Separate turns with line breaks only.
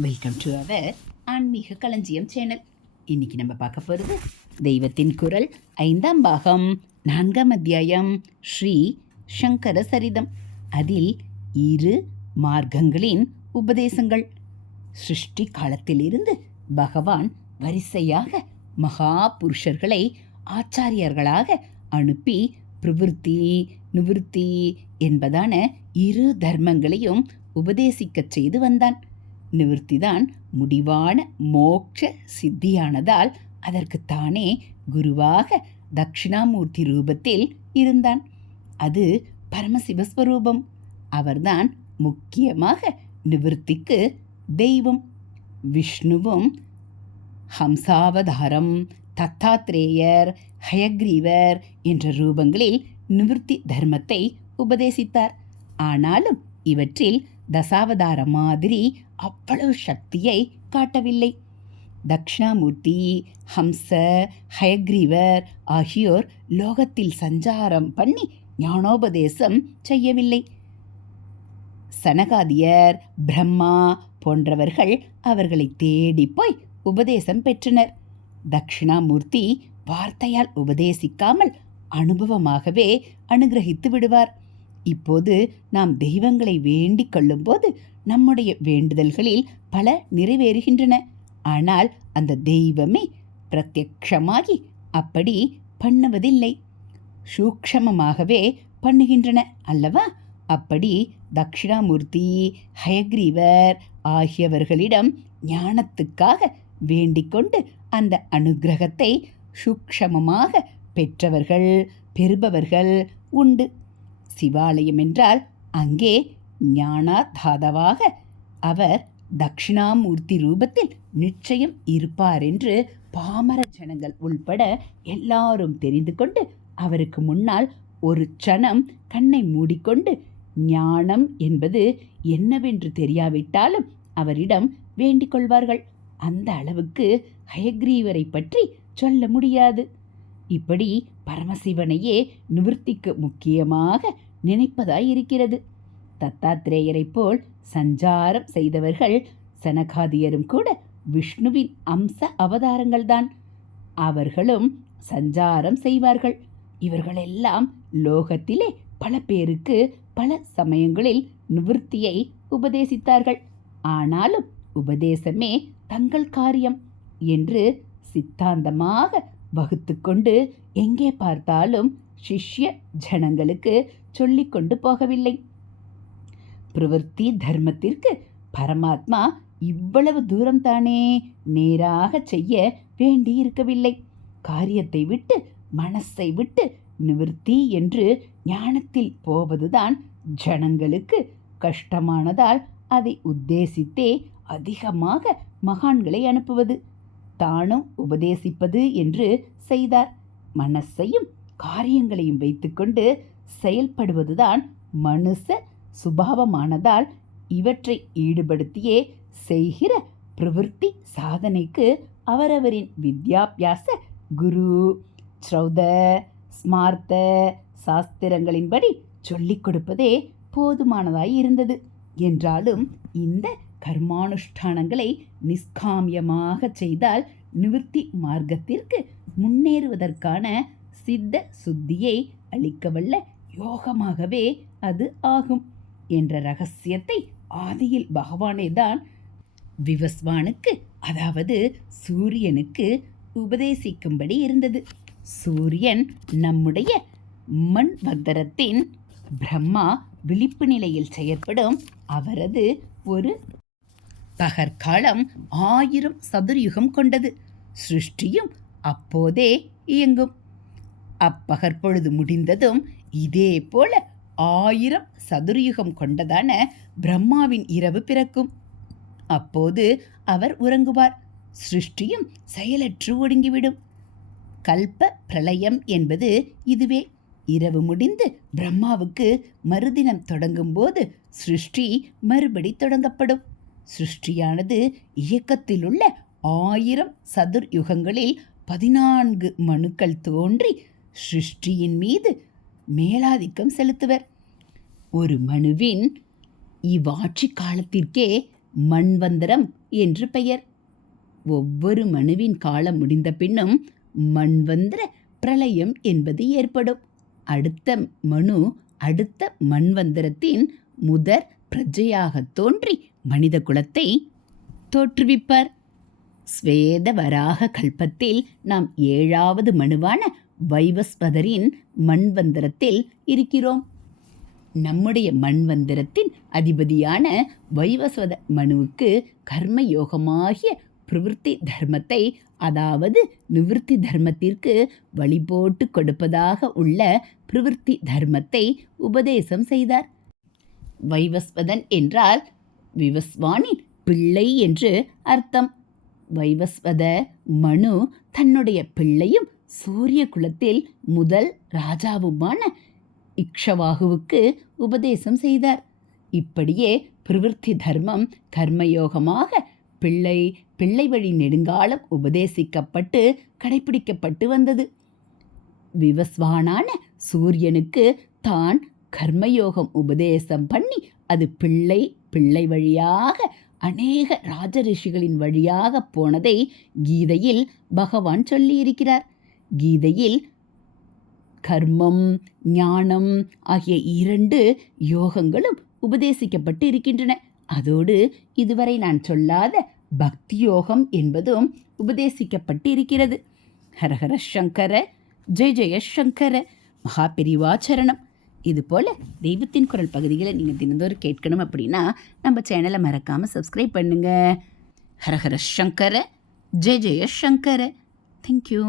Welcome to our ஆன்மீக களஞ்சியம் channel இன்னைக்கு நம்ம பார்க்க போகிறது தெய்வத்தின் குரல் ஐந்தாம் பாகம் நான்காம் அத்தியாயம் ஸ்ரீ சங்கர சரிதம். அதில் இரு மார்க்கங்களின் உபதேசங்கள். சிருஷ்டி காலத்திலிருந்து பகவான் வரிசையாக மகா புருஷர்களை ஆச்சாரியர்களாக அனுப்பி பிரவிற்த்தி நிவிருத்தி என்பதான இரு தர்மங்களையும் உபதேசிக்கச் செய்து வந்தான். நிவிருத்திதான் முடிவான மோட்ச சித்தியானதால் அதற்கு தானே குருவாக தட்சிணாமூர்த்தி ரூபத்தில் இருந்தான். அது பரமசிவஸ்வரூபம். அவர்தான் முக்கியமாக நிவிருத்திக்கு தெய்வம். விஷ்ணுவும் ஹம்சாவதாரம் தத்தாத்ரேயர் ஹயக்ரீவர் என்ற ரூபங்களில் நிவிருத்தி தர்மத்தை உபதேசித்தார். ஆனாலும் இவற்றில் தசாவதார மாதிரி அவ்வளவு சக்தியை காட்டவில்லை. தக்ஷணாமூர்த்தி ஹம்ச ஹயக்ரீவர் ஆகியோர் லோகத்தில் சஞ்சாரம் பண்ணி ஞானோபதேசம் செய்யவில்லை. சனகாதியர் பிரம்மா போன்றவர்கள் அவர்களை தேடி போய் உபதேசம் பெற்றனர். தக்ஷணாமூர்த்தி வார்த்தையால் உபதேசிக்காமல் அனுபவமாகவே அனுகிரகித்து விடுவார். இப்போது நாம் தெய்வங்களை வேண்டிக் கொள்ளும்போது நம்முடைய வேண்டுதல்களில் பல நிறைவேறுகின்றன. ஆனால் அந்த தெய்வமே பிரத்யக்ஷமாகி அப்படி பண்ணுவதில்லை. சூக்ஷமமாகவே பண்ணுகின்றன அல்லவா? அப்படி தக்ஷிணாமூர்த்தி ஹயக்ரீவர் ஆகியவர்களிடம் ஞானத்துக்காக வேண்டிக்கொண்டு அந்த அனுக்கிரகத்தை சூக்ஷமமாக பெற்றவர்கள் பெறுபவர்கள் உண்டு. சிவாலயம் என்றால் அங்கே ஞானாதாதவாக அவர் தக்ஷிணாமூர்த்தி ரூபத்தில் நிச்சயம் இருப்பார் என்று பாமர ஜனங்கள் உள்பட எல்லாரும் தெரிந்து கொண்டு அவருக்கு முன்னால் ஒரு க்ஷணம் கண்ணை மூடிக்கொண்டு ஞானம் என்பது என்னவென்று தெரியாவிட்டாலும் அவரிடம் வேண்டிக் கொள்வார்கள். அந்த அளவுக்கு ஹயக்ரீவரை பற்றி சொல்ல முடியாது. இப்படி பரமசிவனையே நிவர்த்திக்கு முக்கியமாக நினைப்பதாய் இருக்கிறது. தத்தாத்திரேயரைப் போல் சஞ்சாரம் செய்தவர்கள் சனகாதியரும் கூட விஷ்ணுவின் அம்ச அவதாரங்கள்தான். அவர்களும் சஞ்சாரம் செய்வார்கள். இவர்களெல்லாம் லோகத்திலே பல பேருக்கு பல சமயங்களில் நிவர்த்தியை உபதேசித்தார்கள். ஆனாலும் உபதேசமே தங்கள் காரியம் என்று சித்தாந்தமாக வகுத்துக்கொண்டு எங்கே பார்த்தாலும் சிஷ்ய ஜனங்களுக்கு சொல்லிக் கொண்டு போகவில்லை. பிரவர்த்தி தர்மத்திற்கு பரமாத்மா இவ்வளவு தூரம் தானே நேராக செய்ய வேண்டியிருக்கவில்லை. காரியத்தை விட்டு மனசை விட்டு நிவர்த்தி என்று ஞானத்தில் போவதுதான் ஜனங்களுக்கு கஷ்டமானதால் அதை உத்தேசித்தே அதிகமாக மகான்களை அனுப்புவது. தானும் உபதேசிப்பது என்று செய்தார். மனசையும் காரியங்களையும் வைத்துக்கொண்டு செயல்படுவதுதான் மனுஷ சுபாவமானதால் இவற்றை ஈடுபடுத்தியே செய்கிற பிரவிற்த்தி சாதனைக்கு அவரவரின் வித்யாபியாச குரு ஸ்ரௌத ஸ்மார்த்த சாஸ்திரங்களின்படி சொல்லிக் கொடுப்பதே போதுமானதாய் இருந்தது என்றாலும் இந்த கர்மானுஷ்டானங்களை நிஷ்காமியமாக செய்தால் நிவிர்த்தி மார்க்கத்திற்கு முன்னேறுவதற்கான சித்த சுத்தியை அளிக்கவல்ல யோகமாகவே அது ஆகும் என்ற ரகசியத்தை ஆதியில் பகவானே தான் விவஸ்வானுக்கு அதாவது சூரியனுக்கு உபதேசிக்கும்படி இருந்தது. சூரியன் நம்முடைய மண் வந்தரத்தின் பிரம்மா விழிப்பு நிலையில் செயற்படும் அவரது ஒரு பகற்காலம் ஆயிரம் சதுர்யுகம் கொண்டது. சிருஷ்டியும் அப்போதே இயங்கும். அப்பகற்பொழுது முடிந்ததும் இதே போல ஆயிரம் சதுர்யுகம் கொண்டதான பிரம்மாவின் இரவு பிறக்கும். அப்போது அவர் உறங்குவார். சிருஷ்டியும் செயலற்று ஒடுங்கிவிடும். கல்ப பிரளயம் என்பது இதுவே. இரவு முடிந்து பிரம்மாவுக்கு மறுதினம் தொடங்கும் போது சிருஷ்டி மறுபடி தொடங்கப்படும். சிருஷ்டியானது இயக்கத்தில் உள்ள ஆயிரம் சதுர் யுகங்களில் பதினான்கு மனுக்கள் தோன்றி சிருஷ்டியின் மீது மேலாதிக்கம் செலுத்துவர். ஒரு மனுவின் இவ்வாட்சி காலத்திற்கே மண்வந்தரம் என்று பெயர். ஒவ்வொரு மனுவின் காலம் முடிந்த பின்னும் மண்வந்திர பிரளயம் என்பது ஏற்படும். அடுத்த மனு அடுத்த மண்வந்திரத்தின் முதற் பிரஜையாக தோன்றி மனித குலத்தை தோற்றுவிப்பார். ஸ்வேத வராக கல்பத்தில் நாம் ஏழாவது மனுவான வைவஸ்வதரின் மண்வந்திரத்தில் இருக்கிறோம். நம்முடைய மண்வந்திரத்தின் அதிபதியான வைவஸ்வத மனுவுக்கு கர்மயோகமாகிய பிரவிற்த்தி தர்மத்தை அதாவது நிவிருத்தி தர்மத்திற்கு வழிபோட்டு கொடுப்பதாக உள்ள பிரவிற்த்தி தர்மத்தை உபதேசம் செய்தார். வைவஸ்வதன் என்றால் விவஸ்வானின் பிள்ளை என்று அர்த்தம். வைவஸ்வத மனு தன்னுடைய பிள்ளையும் சூரிய குலத்தில் முதல் ராஜாவுமான இக்ஷவாகுவுக்கு உபதேசம் செய்தார். இப்படியே பிரவிற்த்தி தர்மம் கர்மயோகமாக பிள்ளை பிள்ளை வழி நெடுங்காலம் உபதேசிக்கப்பட்டு கடைபிடிக்கப்பட்டு வந்தது. விவஸ்வானான சூரியனுக்கு தான் கர்மயோகம் உபதேசம் பண்ணி அது பிள்ளை பிள்ளை வழியாக அநேக ராஜரிஷிகளின் வழியாக போனதை கீதையில் பகவான் சொல்லியிருக்கிறார். கீதையில் கர்மம் ஞானம் ஆகிய இரண்டு யோகங்களும் உபதேசிக்கப்பட்டு இருக்கின்றன அதோடு இதுவரை நான் சொல்லாத பக்தி யோகம் என்பதும் உபதேசிக்கப்பட்டு இருக்கிறது ஹரஹர சங்கர ஜெய ஜெய சங்கர மகாபெரிவாச்சரணம் இது போல் தெய்வத்தின் குரல் பகுதிகளை நீங்கள் தினந்தோறும் கேட்கணும் அப்படின்னா நம்ம சேனலை மறக்காமல் சப்ஸ்கிரைப் பண்ணுங்கள் ஹரஹர சங்கர ஜெய ஜெய சங்கர. தேங்க்யூ